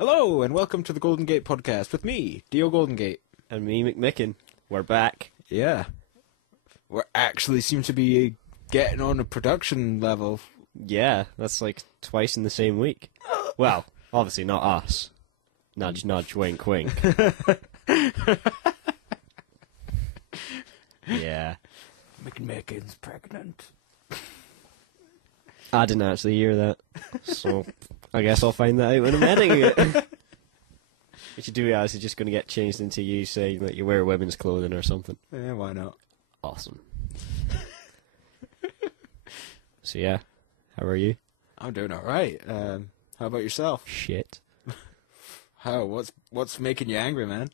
Hello, and welcome to the Goldengate podcast with me, Dio Goldengate. And me, McMicken. We're back. Yeah. We actually seem to be getting on a production level. Yeah, that's like twice in the same week. Well, obviously not us. Nudge, nudge, wink, wink. Yeah. McMicken's pregnant. I didn't actually hear that. So, I guess I'll find that out when I'm editing it. What you do realize is just going to get changed into you saying that you wear women's clothing or something. Yeah, why not? Awesome. So yeah, how are you? I'm doing alright. How about yourself? Shit. How? What's making you angry, man?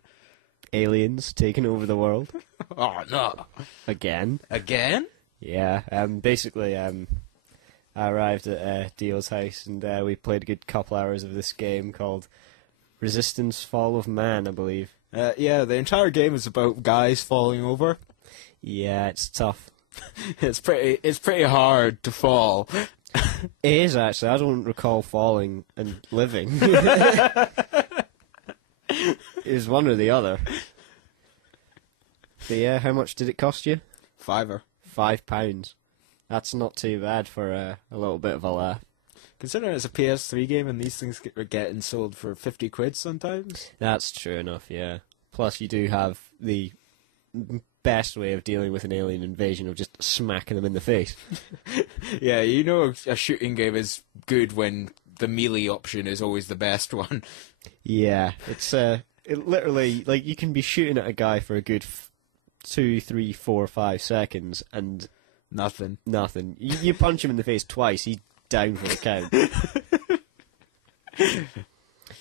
Aliens taking over the world. Oh, no. Again. Again? Yeah, basically, I arrived at Dio's house and we played a good couple hours of this game called Resistance Fall of Man, I believe. Yeah, the entire game is about guys falling over. Yeah, it's tough. It's pretty hard to fall. It is, actually. I don't recall falling and living. It was one or the other. But yeah, how much did it cost you? $5. £5. That's not too bad for a little bit of a laugh. Considering it's a PS3 game and these things are getting sold for 50 quid sometimes. That's true enough, yeah. Plus you do have the best way of dealing with an alien invasion of just smacking them in the face. Yeah, you know a shooting game is good when the melee option is always the best one. Yeah, it's it literally, like, you can be shooting at a guy for a good 2, 3, 4, 5 seconds and Nothing. You punch him in the face twice, he's down for the count.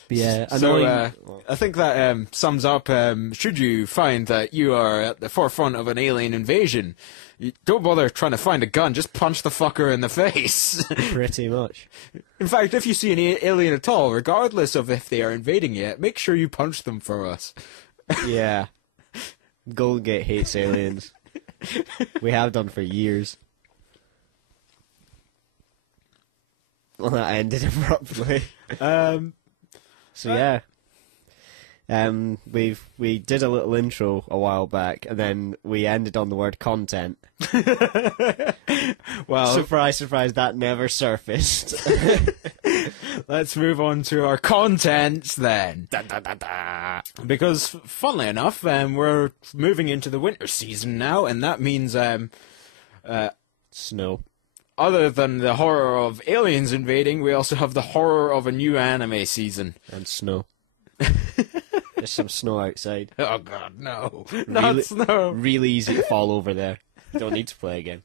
But yeah, so I think that sums up, should you find that you are at the forefront of an alien invasion, you don't bother trying to find a gun, just punch the fucker in the face. Pretty much. In fact, if you see an alien at all, regardless of if they are invading you, make sure you punch them for us. Yeah. Goldengate hates aliens. We have done for years. Well, that ended abruptly. So yeah, we did a little intro a while back, and then we ended on the word content. Well, surprise, surprise, that never surfaced. Let's move on to our content then. Da, da, da, da. Because, funnily enough, we're moving into the winter season now, and that means Snow. Other than the horror of aliens invading, we also have the horror of a new anime season. And snow. There's some snow outside. Oh god, no. Not snow. Really easy to fall over there. You don't need to play again.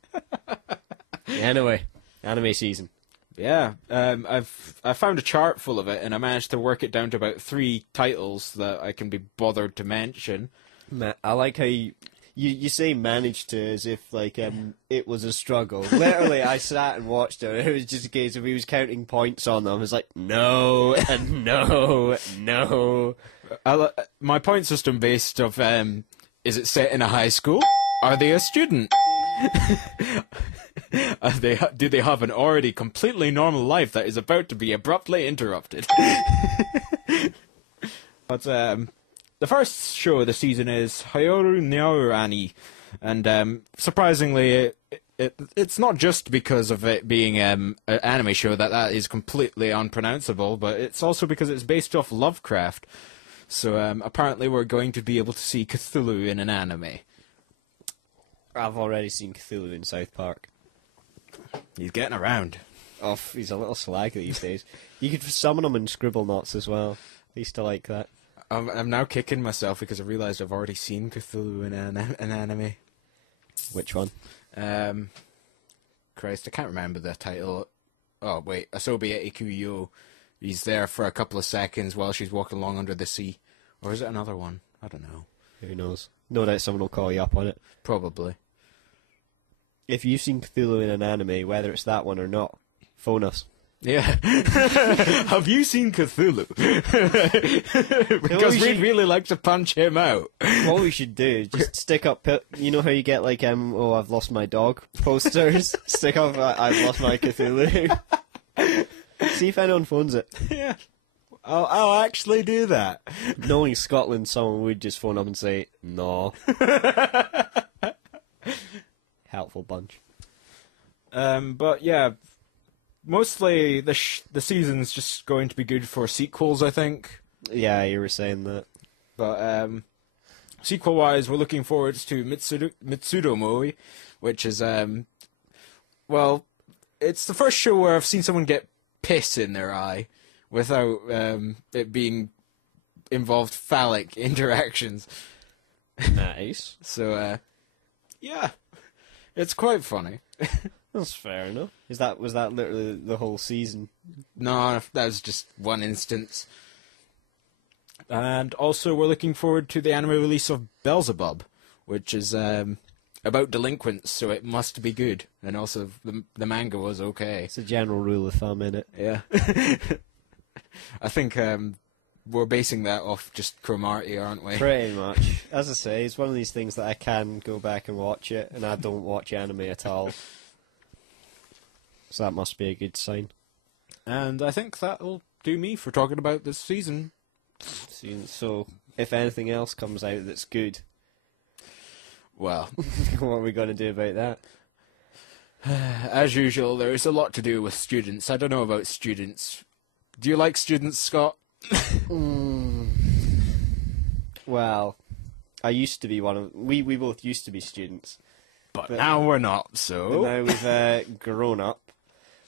Anyway, anime season. Yeah, I found a chart full of it, and I managed to work it down to about 3 titles that I can be bothered to mention. I like how you say managed to as if, like, it was a struggle. Literally, I sat and watched it, and it was just a case of he was counting points on them. It was like, no, and no, no. My point system based of, is it set in a high school? Are they a student? Do they have an already completely normal life that is about to be abruptly interrupted? But, the first show of the season is Hayoru Nyaurani, and surprisingly, it's not just because of it being an anime show that is completely unpronounceable, but it's also because it's based off Lovecraft. So apparently we're going to be able to see Cthulhu in an anime. I've already seen Cthulhu in South Park. He's getting around. Oh, he's a little slag these days. You could summon him in Scribble Knots as well. I used to like that. I'm now kicking myself because I realised I've already seen Cthulhu in an anime. Which one? Christ, I can't remember the title. Oh, wait. Asobi Ikuyo. He's there for a couple of seconds while she's walking along under the sea. Or is it another one? I don't know. Who knows? No doubt someone will call you up on it. Probably. If you've seen Cthulhu in an anime, whether it's that one or not, phone us. Yeah. Have you seen Cthulhu? Because we'd really like to punch him out. What we should do is just stick up, you know how you get like, oh, I've lost my dog posters? Stick up, I've lost my Cthulhu. See if anyone phones it. Yeah. I'll actually do that. Knowing Scotland, someone would just phone up and say, no. Helpful bunch. But yeah, mostly the season's just going to be good for sequels, I think. Yeah, you were saying that. But sequel-wise, we're looking forward to Mitsudomoi, which is well, it's the first show where I've seen someone get piss in their eye without it being involved phallic interactions. Nice. So yeah, it's quite funny. That's fair enough. Was that literally the whole season? No, that was just one instance. And also, we're looking forward to the anime release of Beelzebub, which is about delinquents, so it must be good. And also, the manga was okay. It's a general rule of thumb, innit? Yeah. I think we're basing that off just Cromartie, aren't we? Pretty much. As I say, it's one of these things that I can go back and watch it, and I don't watch anime at all. So that must be a good sign. And I think that'll do me for talking about this season. So, if anything else comes out that's good, well, what are we going to do about that? As usual, there is a lot to do with students. I don't know about students. Do you like students, Scott? Well, I used to be one of... We both used to be students. But now we're not, so... But now we've grown up.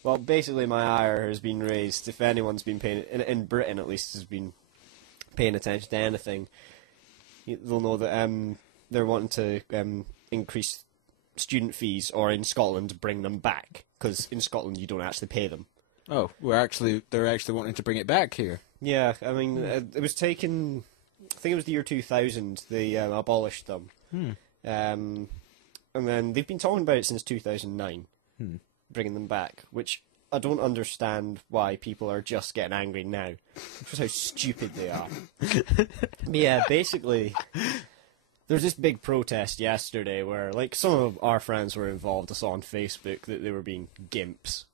Well, basically my ire has been raised. If anyone's been paying... In Britain, at least, has been paying attention to anything, they'll know that they're wanting to increase student fees, or in Scotland, bring them back. Because in Scotland, you don't actually pay them. Oh, they're actually wanting to bring it back here. Yeah, I mean, it was taken... I think it was the year 2000, they abolished them. And then they've been talking about it since 2009, bringing them back, which I don't understand why people are just getting angry now. Just how stupid they are. Yeah, basically, there's this big protest yesterday where, like, some of our friends were involved. I saw on Facebook that they were being gimps.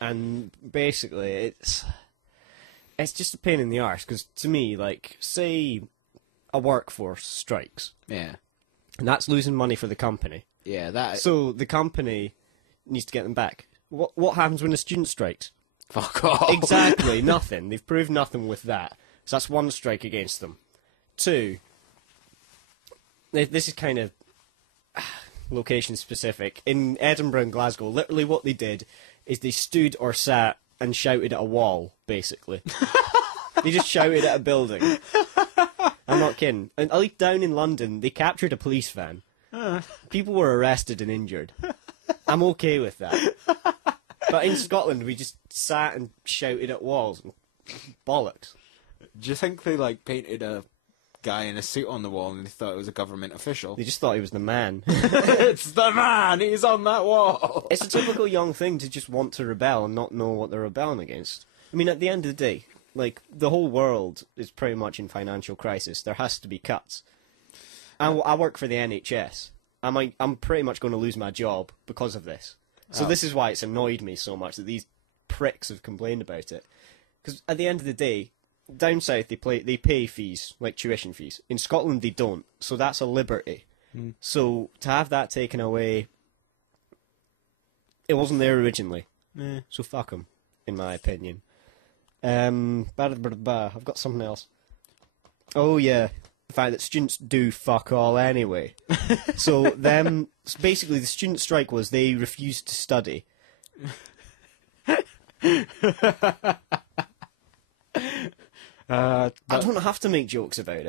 And basically, it's just a pain in the arse, because to me, like, say a workforce strikes. Yeah. And that's losing money for the company. Yeah, that... So the company needs to get them back. What happens when a student strikes? Fuck off. Exactly, nothing. They've proved nothing with that. So that's one strike against them. Two, this is kind of location specific. In Edinburgh and Glasgow, literally what they did is they stood or sat and shouted at a wall, basically. They just shouted at a building. I'm not kidding. And like down in London, they captured a police van. People were arrested and injured. I'm okay with that. But in Scotland, we just sat and shouted at walls. Bollocks. Do you think they, like, painted a guy in a suit on the wall and they thought it was a government official? They just thought he was the man. It's the man! He's on that wall! It's a typical young thing to just want to rebel and not know what they're rebelling against. I mean, at the end of the day, like, the whole world is pretty much in financial crisis. There has to be cuts. I work for the NHS. I'm pretty much going to lose my job because of this. So this is why it's annoyed me so much that these pricks have complained about it. Because at the end of the day, down south they pay fees, like tuition fees. In Scotland they don't, so that's a liberty. So to have that taken away, it wasn't there originally. So fuck them, in my opinion. I've got something else. Oh yeah, the fact that students do fuck all anyway. So basically the student strike was they refused to study. I don't have to make jokes about it.